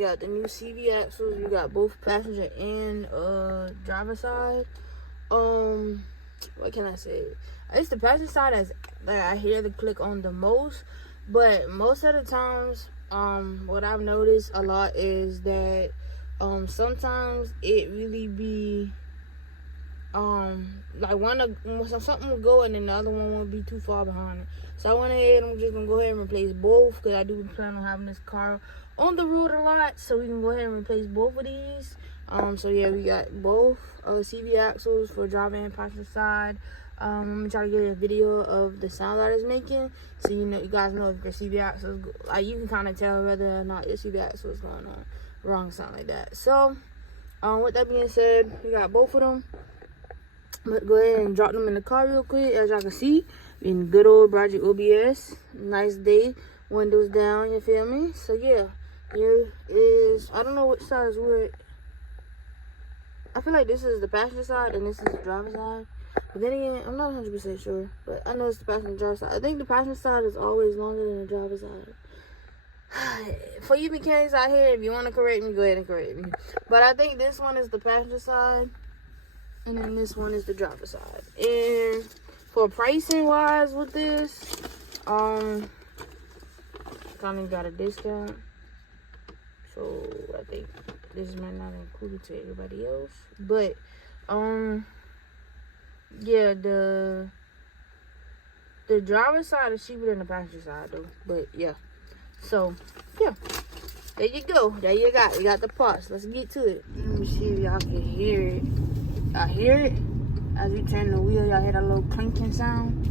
We got the new CV axles. We got both passenger and driver side. What can I say? It's the passenger side as like I hear the click on the most, but most of the times, what I've noticed a lot is that sometimes it really be like something will go and then the other one won't be too far behind it. So I went ahead and I'm just gonna go ahead and replace both because I do plan on having this car on the road a lot, so we can go ahead and replace both of these. So yeah, we got both CV axles for driver and passenger side. I'm gonna try to get a video of the sound that it's making, so you guys know if your CV axles, like you can kind of tell whether or not your CV axle is going on wrong, something like that. So with that being said, we got both of them. Let's go ahead and drop them in the car real quick. As y'all can see, in good old Project OBS. Nice day, windows down, you feel me? So yeah, here is, I don't know which side is what. I feel like this is the passenger side and this is the driver side. But then again, I'm not 100% sure. But I know it's the passenger driver side. I think the passenger side is always longer than the driver side. For you mechanics out here, if you want to correct me, go ahead and correct me. But I think this one is the passenger side. And then this one is the driver side. And for pricing wise with this, kind of got a discount. So I think this might not include it to everybody else. But yeah, the driver side is cheaper than the passenger side though. But yeah. So yeah. There you go. There you got. You got the parts. Let's get to it. Let me see if y'all can hear it. Y'all hear it? As we turn the wheel, y'all hear that little clinking sound?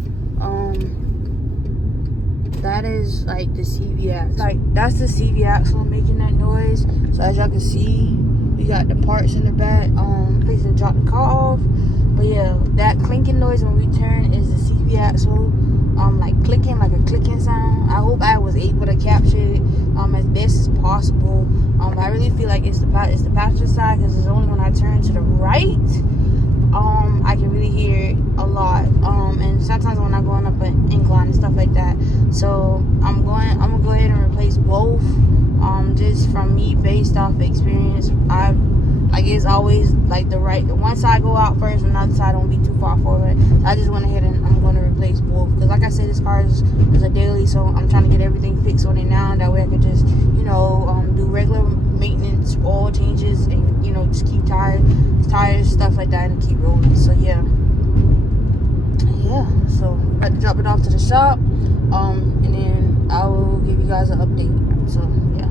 That is like the CV axle. Like, that's the CV axle making that noise. So as y'all can see, we got the parts in the back. Place to drop the car off. But yeah, that clinking noise when we turn is the CV axle. Like clicking, like a clicking sound. I hope I was able to capture it as best as possible. I really feel like it's the passenger side because it's only when I turn to the right, I can really hear it a lot. And sometimes when I'm going up an incline and stuff like that. So I'm gonna go ahead and replace both. Just from me, based off experience, it's always like the one side go out first and the other side don't be too far forward. So I just went ahead and I'm going to replace both because like I said, this car is a daily, so I'm trying to get everything fixed on it now. That way I could just do regular maintenance, oil changes, and just keep tires, stuff like that, and keep rolling. So yeah, so I had to drop it off to the shop, and then I will give you guys an update. So yeah.